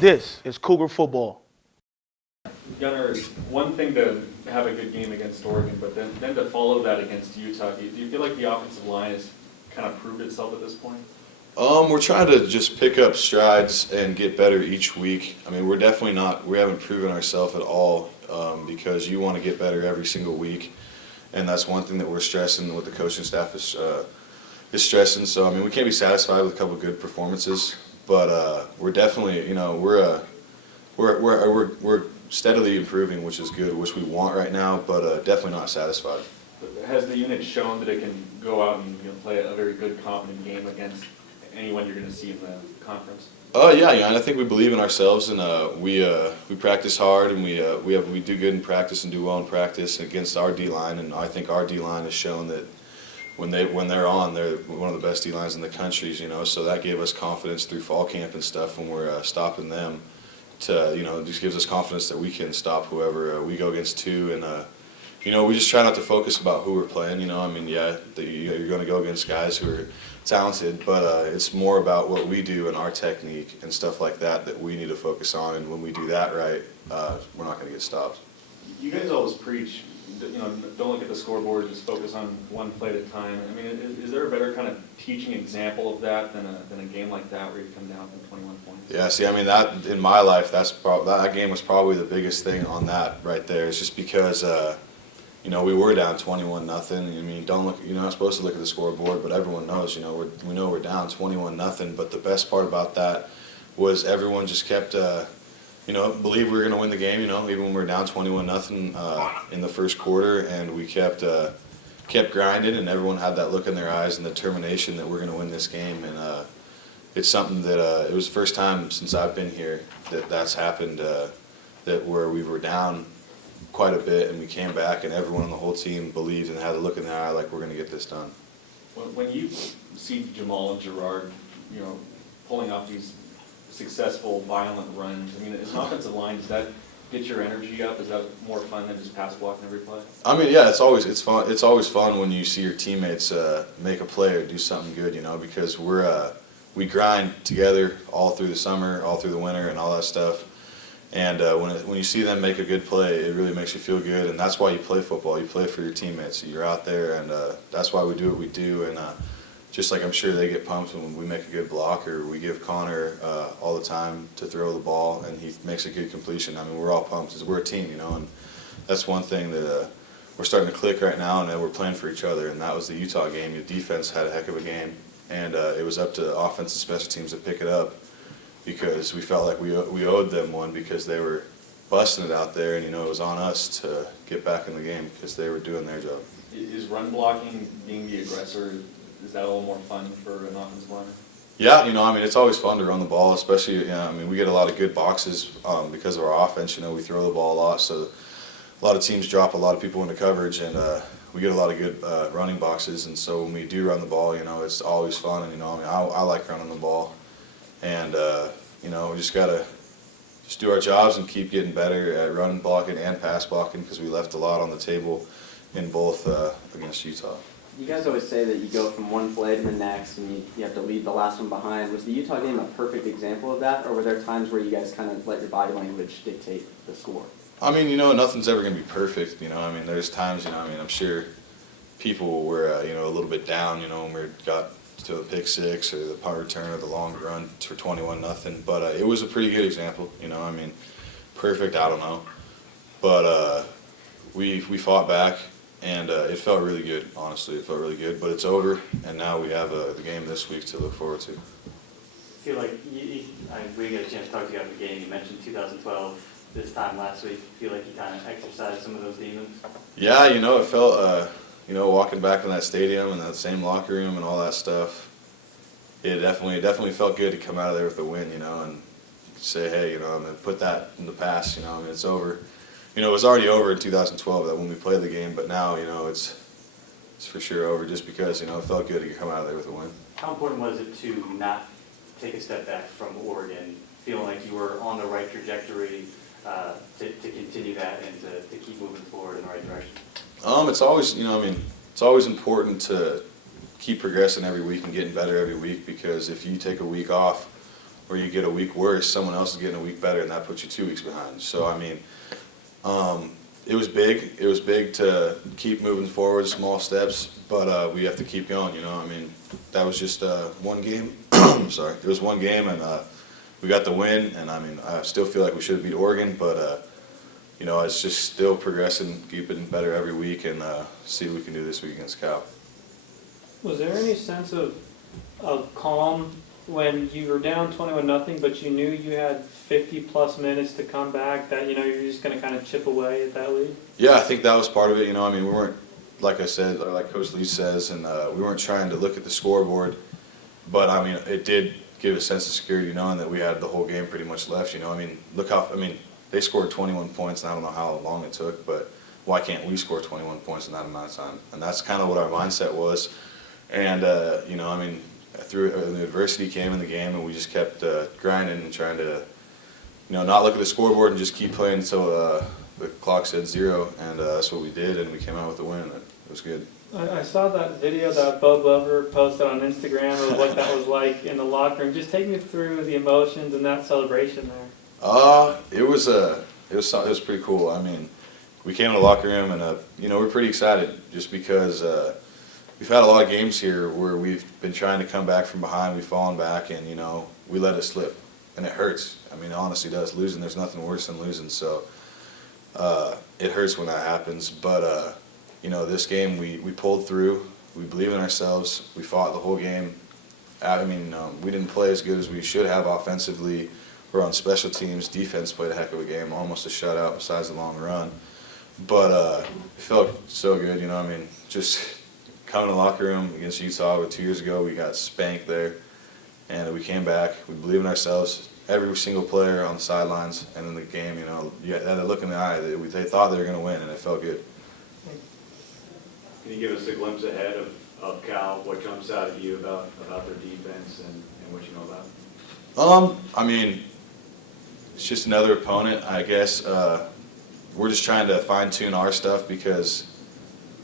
This is Cougar football. Gunnar, one thing to have a good game against Oregon, but then to follow that against Utah, do you feel like the offensive line has kind of proved itself at this point? We're trying to just pick up strides and get better each week. I mean, we're definitely not, we haven't proven ourselves at all because you want to get better every single week. And that's one thing that we're stressing, what the coaching staff is stressing. So, I mean, we can't be satisfied with a couple of good performances, but we're definitely, we're steadily improving, which is good, which we want right now, but definitely not satisfied. Has the unit shown that it can go out and play a very good, confident game against anyone you're going to see in the conference? Yeah, and I think we believe in ourselves, and we practice hard, and we do good in practice and do well in practice against our D line, and I think our D line has shown that when they're on, they're one of the best D lines in the country, so that gave us confidence through fall camp and stuff when we're stopping them. Just gives us confidence that we can stop whoever we go against too, and we just try not to focus about who we're playing. You're going to go against guys who are talented, but it's more about what we do and our technique and stuff like that we need to focus on. And when we do that right, we're not going to get stopped. You guys always preach, don't look at the scoreboard, just focus on one play at a time. I mean, is there a better kind of teaching example of that than a game like that where you come down from 21 points? Yeah, see, I mean, that in my life, that game was probably the biggest thing on that right there. It's just because we were down 21-0. I mean, you're not supposed to look at the scoreboard, but everyone knows, we know we're down 21-0. But the best part about that was everyone just kept, believed we were going to win the game, even when we were down 21-0 in the first quarter, and we kept grinding, and everyone had that look in their eyes and the determination that we're going to win this game. And it's something that it was the first time since I've been here that's happened, that where we were down quite a bit, and we came back, and everyone on the whole team believed and had a look in their eye like we're going to get this done. When you see Jamal and Gerard, pulling off these successful, violent runs, I mean, as an offensive line, does that get your energy up? Is that more fun than just pass blocking every play? I mean, yeah, it's fun. It's always fun when you see your teammates make a play or do something good, because we grind together all through the summer, all through the winter, and all that stuff. And when you see them make a good play, it really makes you feel good, and that's why you play football. You play for your teammates. You're out there, and that's why we do what we do. And just like I'm sure they get pumped when we make a good block, or we give Connor all the time to throw the ball, and he makes a good completion. I mean, we're all pumped because we're a team, and that's one thing that we're starting to click right now, and we're playing for each other. And that was the Utah game. The defense had a heck of a game, and it was up to offense and special teams to pick it up, because we felt like we owed them one because they were busting it out there, and it was on us to get back in the game because they were doing their job. Is run blocking, being the aggressor, is that a little more fun for an offensive lineman? Yeah, I mean, it's always fun to run the ball, especially, we get a lot of good boxes because of our offense. We throw the ball a lot, so a lot of teams drop a lot of people into coverage, and we get a lot of good running boxes. And so when we do run the ball, it's always fun. And I like running the ball. And, we just got to do our jobs and keep getting better at run blocking and pass blocking, because we left a lot on the table in both against Utah. You guys always say that you go from one play to the next and you have to leave the last one behind. Was the Utah game a perfect example of that, or were there times where you guys kind of let your body language dictate the score? I mean, nothing's ever going to be perfect. There's times, I'm sure people were, a little bit down, when we got to the pick six or the punt return or the long run for 21-0. But it was a pretty good example. Perfect, I don't know. But we fought back, and it felt really good. Honestly, it felt really good. But it's over, and now we have the game this week to look forward to. I feel like we got a chance to talk to you after the game. You mentioned 2012 this time last week. I feel like you kind of exercised some of those demons. Yeah, it felt. Walking back in that stadium and that same locker room and all that stuff, it definitely felt good to come out of there with a win, and say, hey, I'm going to put that in the past, it's over. It was already over in 2012 that when we played the game, but now, it's for sure over just because, it felt good to come out of there with a win. How important was it to not take a step back from Oregon, feeling like you were on the right trajectory to continue that and to keep moving forward in the right direction? It's always, it's always important to keep progressing every week and getting better every week, because if you take a week off, or you get a week worse, someone else is getting a week better, and that puts you 2 weeks behind. So I mean, it was big. It was big to keep moving forward, small steps, but we have to keep going. You know, I mean, that was just one game. Sorry, it was one game, and we got the win. And I mean, I still feel like we should have beat Oregon, but you know, it's just still progressing, keeping better every week, and see what we can do this week against Cal. Was there any sense of calm when you were down 21-0, but you knew you had 50+ minutes to come back, that, you know, you're just going to kind of chip away at that lead? Yeah, I think that was part of it. You know, I mean, we weren't, like I said, or like Coach Lee says, and we weren't trying to look at the scoreboard, but I mean, it did give a sense of security knowing that we had the whole game pretty much left. You know, I mean, they scored 21 points, and I don't know how long it took, but why can't we score 21 points in that amount of time? And that's kind of what our mindset was. And, you know, I mean, through the adversity came in the game, and we just kept grinding and trying to, you know, not look at the scoreboard and just keep playing until the clock said 0, and that's what we did, and we came out with a win. It was good. I saw that video that Bub Lover posted on Instagram of what that was like in the locker room. Just take me through the emotions and that celebration there. It was pretty cool. I mean, we came in the locker room, and you know, we're pretty excited just because we've had a lot of games here where we've been trying to come back from behind, we've fallen back, and you know, we let it slip, and it hurts. I mean, it honestly does. Losing, there's nothing worse than losing, so it hurts when that happens. But you know, this game we pulled through. We believe in ourselves. We fought the whole game. I mean, we didn't play as good as we should have offensively. We're on special teams. Defense played a heck of a game, almost a shutout besides the long run. But it felt so good, you know. I mean, just coming to the locker room against Utah 2 years ago, we got spanked there, and we came back. We believe in ourselves. Every single player on the sidelines and in the game, you know, you had that look in the eye. They thought they were going to win, and it felt good. Can you give us a glimpse ahead of Cal, what jumps out at you about their defense and what you know about them? I mean, it's just another opponent, I guess. We're just trying to fine-tune our stuff because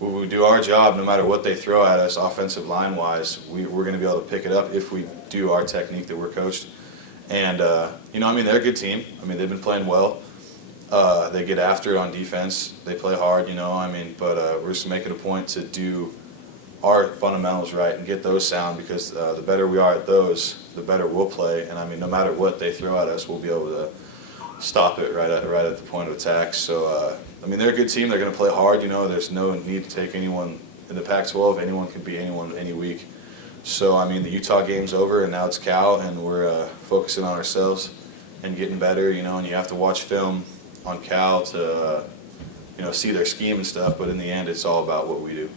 when we do our job, no matter what they throw at us, offensive line-wise, we're going to be able to pick it up if we do our technique that we're coached. And, you know, I mean, they're a good team. I mean, they've been playing well. They get after it on defense. They play hard, you know, I mean, but we're just making a point to do our fundamentals right and get those sound because the better we are at those, the better we'll play. And, I mean, no matter what they throw at us, we'll be able to stop it right at the point of attack. So, I mean, they're a good team. They're going to play hard, you know. There's no need to take anyone in the Pac-12. Anyone can beat anyone any week. So, I mean, the Utah game's over, and now it's Cal, and we're focusing on ourselves and getting better, you know, and you have to watch film on Cal to, you know, see their scheme and stuff, but in the end, it's all about what we do.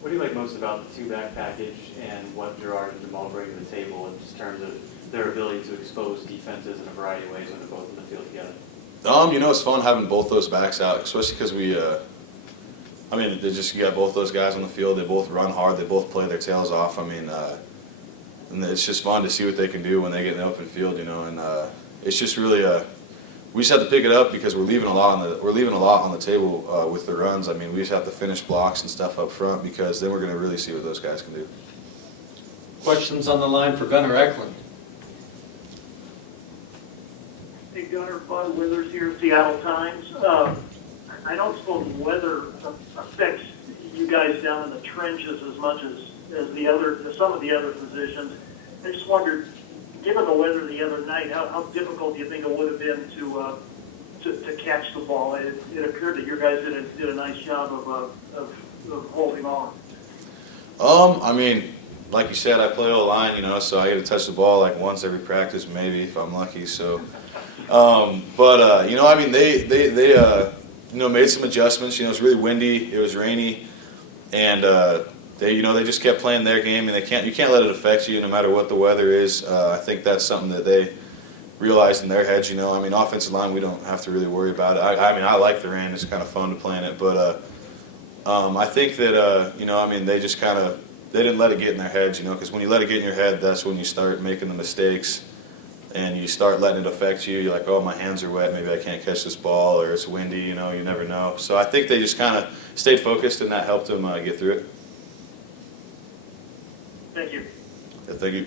What do you like most about the two-back package and what Gerard and Jamal bring to the table in just terms of their ability to expose defenses in a variety of ways when they're both in the field together? You know, it's fun having both those backs out, especially because we, I mean, you got both those guys on the field. They both run hard. They both play their tails off. I mean, and it's just fun to see what they can do when they get in the open field, you know. And it's just really, we just have to pick it up because we're leaving a lot on the table with the runs. I mean, we just have to finish blocks and stuff up front because then we're going to really see what those guys can do. Questions on the line for Gunnar Eklund. Hey, Gunnar, Bud Withers here, Seattle Times. I don't suppose weather affects you guys down in the trenches as much as some of the other positions. I just wondered, given the weather the other night, how difficult do you think it would have been to catch the ball? It appeared that your guys did a nice job of holding on. I mean, like you said, I play O-line, you know, so I get to touch the ball like once every practice, maybe if I'm lucky. So, you know, I mean, they you know, made some adjustments. You know, it's really windy, it was rainy, and you know, they just kept playing their game, and you can't let it affect you no matter what the weather is. I think that's something that they realized in their heads. You know, I mean, offensive line, we don't have to really worry about it. I mean, I like the rain; it's kind of fun to play in it, but I think that you know, I mean, they didn't let it get in their heads. You know, because when you let it get in your head, that's when you start making the mistakes. And you start letting it affect you. You're like, oh, my hands are wet. Maybe I can't catch this ball, or it's windy. You know, you never know. So I think they just kind of stayed focused, and that helped them get through it. Thank you. Yeah, thank you.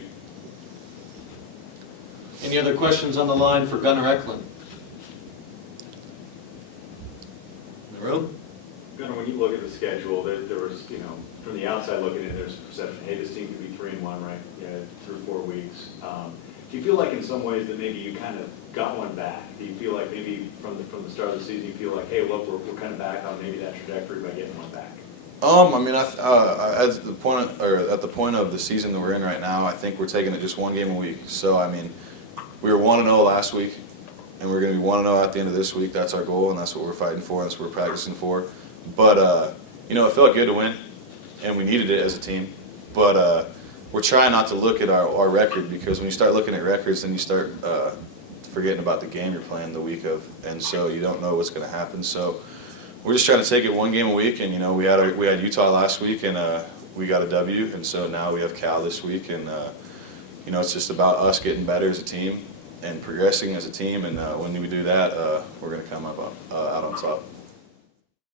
Any other questions on the line for Gunnar Eklund? In the room? Gunnar, when you look at the schedule, there was, you know, from the outside looking in, there's a perception, hey, this team could be 3-1, right, through 4 weeks. Do you feel like in some ways that maybe you kind of got one back? Do you feel like maybe from the start of the season, you feel like, hey, look, we're kind of back on maybe that trajectory by getting one back? I mean, at the point of the season that we're in right now, I think we're taking it just one game a week. So, I mean, we were 1-0 last week, and we're going to be 1-0 at the end of this week. That's our goal, and that's what we're fighting for, and that's what we're practicing for. But, you know, it felt good to win, and we needed it as a team. But we're trying not to look at our record, because when you start looking at records, then you start forgetting about the game you're playing the week of, and so you don't know what's going to happen. So we're just trying to take it one game a week, and, you know, we had Utah last week, and we got a W, and so now we have Cal this week, and, you know, it's just about us getting better as a team and progressing as a team, and when we do that, we're going to come up out on top.